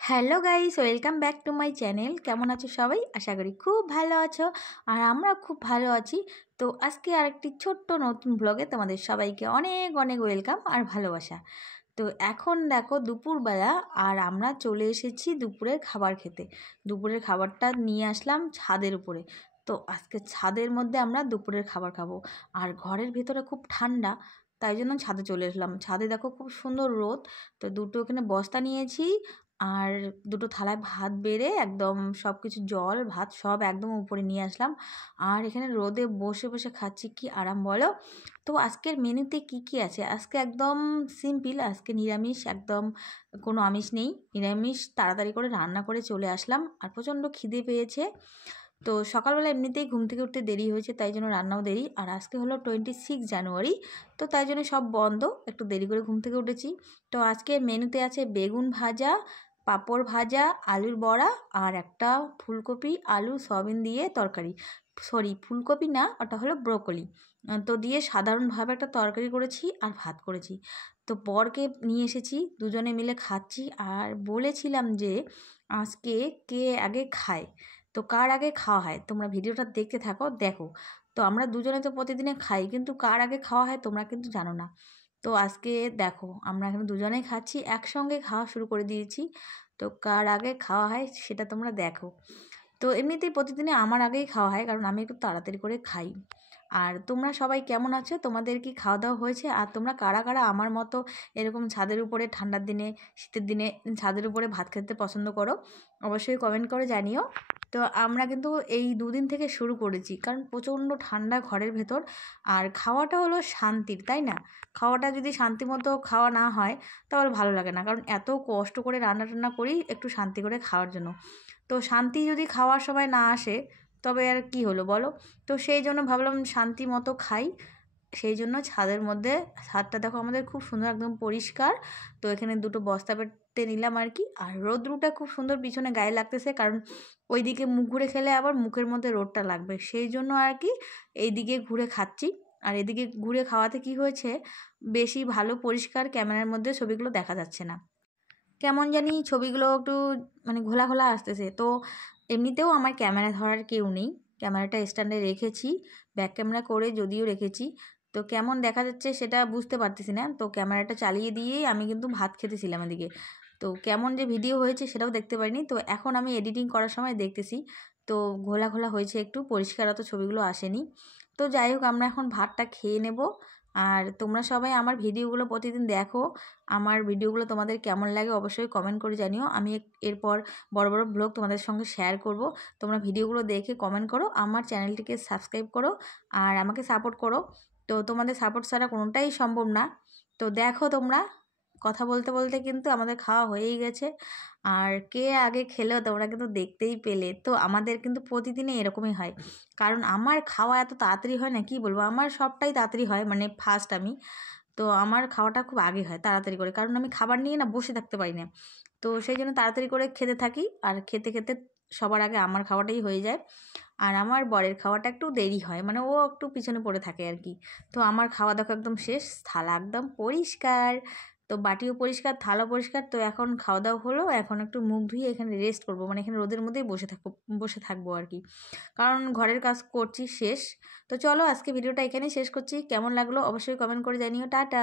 Hello guys, welcome back to my channel. কেমন আছো সবাই? আশা করি খুব ভালো আছো আর আমরা খুব ভালো আছি। তো আজকে আরেকটি ছোট্ট নতুন ব্লগে তোমাদের সবাইকে অনেক অনেক ওয়েলকাম আর ভালোবাসা। তো এখন দেখো দুপুরবেলা আর আমরা চলে এসেছি দুপুরের খাবার খেতে। দুপুরের খাবারটা নিয়ে আসলাম ছাদের উপরে। তো আজকে ছাদের মধ্যে আমরা দুপুরের খাবার খাবো। আর ঘরের ভেতরে খুব ঠান্ডা, তাই জন্য ছাদে চলে এসলাম। ছাদে দেখো খুব সুন্দর রোদ। তো দুটো এখানে বস্তা নিয়েছি আর দুটো থালায় ভাত বেড়ে একদম সব কিছু জল ভাত সব একদম উপরে নিয়ে আসলাম। আর এখানে রোদে বসে বসে খাচ্ছি, কি আরাম বলো। তো আজকের মেনুতে কি কি আছে? আজকে একদম সিম্পল, আজকে নিরামিষ, একদম কোনো আমিষ নেই, নিরামিষ। তাড়াতাড়ি করে রান্না করে চলে আসলাম আর প্রচণ্ড খিদে পেয়েছে। তো সকালবেলা এমনিতেই ঘুম থেকে উঠতে দেরি হয়েছে, তাই জন্য রান্নাও দেরি। আর আজকে হলো 26 জানুয়ারি, তো তাই জন্য সব বন্ধ, একটু দেরি করে ঘুম থেকে উঠেছি। তো আজকে মেনুতে আছে বেগুন ভাজা, পাঁপড় ভাজা, আলুর বড়া আর একটা ফুলকপি আলু সয়াবিন দিয়ে তরকারি। সরি, ফুলকপি না, ওটা হলো ব্রোকলি। তো দিয়ে সাধারণভাবে একটা তরকারি করেছি আর ভাত করেছি। তো বরকে নিয়ে এসেছি, দুজনে মিলে খাচ্ছি। আর বলেছিলাম যে আজকে কে আগে খায়, তো কার আগে খাওয়া হয় তোমরা ভিডিওটা দেখতে থাকো, দেখো। তো আমরা দুজনে তো প্রতিদিনে খাই, কিন্তু কার আগে খাওয়া হয় তোমরা কিন্তু জানো না। তো আজকে দেখো আমরা এখানে দুজনেই খাচ্ছি, একসঙ্গে খাওয়া শুরু করে দিয়েছি। তো কার আগে খাওয়া হয় সেটা তোমরা দেখো। তো এমনিতেই প্রতিদিনে আমার আগেই খাওয়া হয়, কারণ আমি একটু তাড়াতাড়ি করে খাই। আর তোমরা সবাই কেমন আছো? তোমাদের কি খাওয়া দাওয়া হয়েছে? আর তোমরা কারা কারা আমার মতো এরকম ছাদের উপরে ঠান্ডার দিনে শীতের দিনে ছাদের উপরে ভাত খেতে পছন্দ করো? অবশ্যই কমেন্ট করে জানিও। তো আমরা কিন্তু এই দুদিন থেকে শুরু করেছি, কারণ প্রচণ্ড ঠান্ডা ঘরের ভেতর। আর খাওয়াটা হলো শান্তির, তাই না? খাওয়াটা যদি শান্তি মতো খাওয়া না হয় তাহলে ভালো লাগে না, কারণ এত কষ্ট করে রান্না টান্না করি একটু শান্তি করে খাওয়ার জন্য। তো শান্তি যদি খাওয়ার সময় না আসে তবে আর কি হলো বলো। তো সেই জন্য ভাবলাম শান্তি মতো খাই। সেই জন্য ছাদের মধ্যে, ছাদটা দেখো আমাদের খুব সুন্দর একদম পরিষ্কার। তো এখানে দুটো বস্তা পেতে নিলাম আর কি। আর রোদ্রুটা খুব সুন্দর পিছনে গায়ে লাগতেছে, কারণ ওইদিকে মুখ ঘুরে খেলে আবার মুখের মধ্যে রোদটা লাগবে, সেই জন্য আর কি এইদিকে ঘুরে খাচ্ছি। আর এদিকে ঘুরে খাওয়াতে কি হয়েছে, বেশি ভালো পরিষ্কার ক্যামেরার মধ্যে ছবিগুলো দেখা যাচ্ছে না, কেমন জানি ছবিগুলো একটু মানে ঘোলা ঘোলা আসতেছে। তো এমনিতেও আমার ক্যামেরা ধরার কেউ নেই, ক্যামেরাটা স্ট্যান্ডে রেখেছি, ব্যাক ক্যামেরা করে যদিও রেখেছি। তো কেমন দেখা যাচ্ছে সেটা বুঝতে পারতেছি না। তো ক্যামেরাটা চালিয়ে দিয়েই আমি কিন্তু ভাত খেতেছিলাম এদিকে। তো কেমন যে ভিডিও হয়েছে সেটাও দেখতে পারিনি, তো এখন আমি এডিটিং করার সময় দেখতেছি। তো ঘোলা ঘোলা হয়েছে, একটু পরিষ্কার অত ছবিগুলো আসেনি। তো যাই হোক, আমরা এখন ভাতটা খেয়ে নেব। আর তোমরা সবাই আমার ভিডিওগুলো প্রতিদিন দেখো, আমার ভিডিওগুলো তোমাদের কেমন লাগে অবশ্যই কমেন্ট করে জানিও। আমি এরপর বড় বড় ব্লগ তোমাদের সঙ্গে শেয়ার করব। তোমরা ভিডিওগুলো দেখে কমেন্ট করো, আমার চ্যানেলটিকে সাবস্ক্রাইব করো আর আমাকে সাপোর্ট করো। তো তোমাদের সাপোর্ট ছাড়া কোনোটাই সম্ভব না। তো দেখো তোমরা, কথা বলতে বলতে কিন্তু আমাদের খাওয়া হয়েই গেছে। আর কে আগে খেলেও তোমরা কিন্তু দেখতেই পেলে। তো আমাদের কিন্তু প্রতিদিনই এরকমই হয়, কারণ আমার খাওয়া এত তাড়াতাড়ি হয় না, কি বলবো, আমার সবটাই তাড়াতাড়ি হয়, মানে ফার্স্ট আমি। তো আমার খাওয়াটা খুব আগে হয় তাড়াতাড়ি করে, কারণ আমি খাবার নিয়ে না বসে থাকতে পারি না। তো সেই জন্য তাড়াতাড়ি করে খেতে থাকি, আর খেতে খেতে সবার আগে আমার খাওয়াটাই হয়ে যায়। আর আমার বরের খাওয়াটা একটু দেরি হয়, মানে ও একটু পিছনে পড়ে থাকে আর কি। তো আমার খাওয়া দাওয়া একদম শেষ, থালা একদম পরিষ্কার, তো বাটিও পরিষ্কার, থালাও পরিষ্কার। তো এখন খাওয়া দাওয়া হলো, এখন একটু মুখ ধুয়ে এখানে রেস্ট করবো, মানে এখানে রোদের মধ্যেই বসে থাকবো আর কি, কারণ ঘরের কাজ করছি শেষ। তো চলো আজকে ভিডিওটা এখানেই শেষ করছি, কেমন লাগলো অবশ্যই কমেন্ট করে জানিও। টাটা।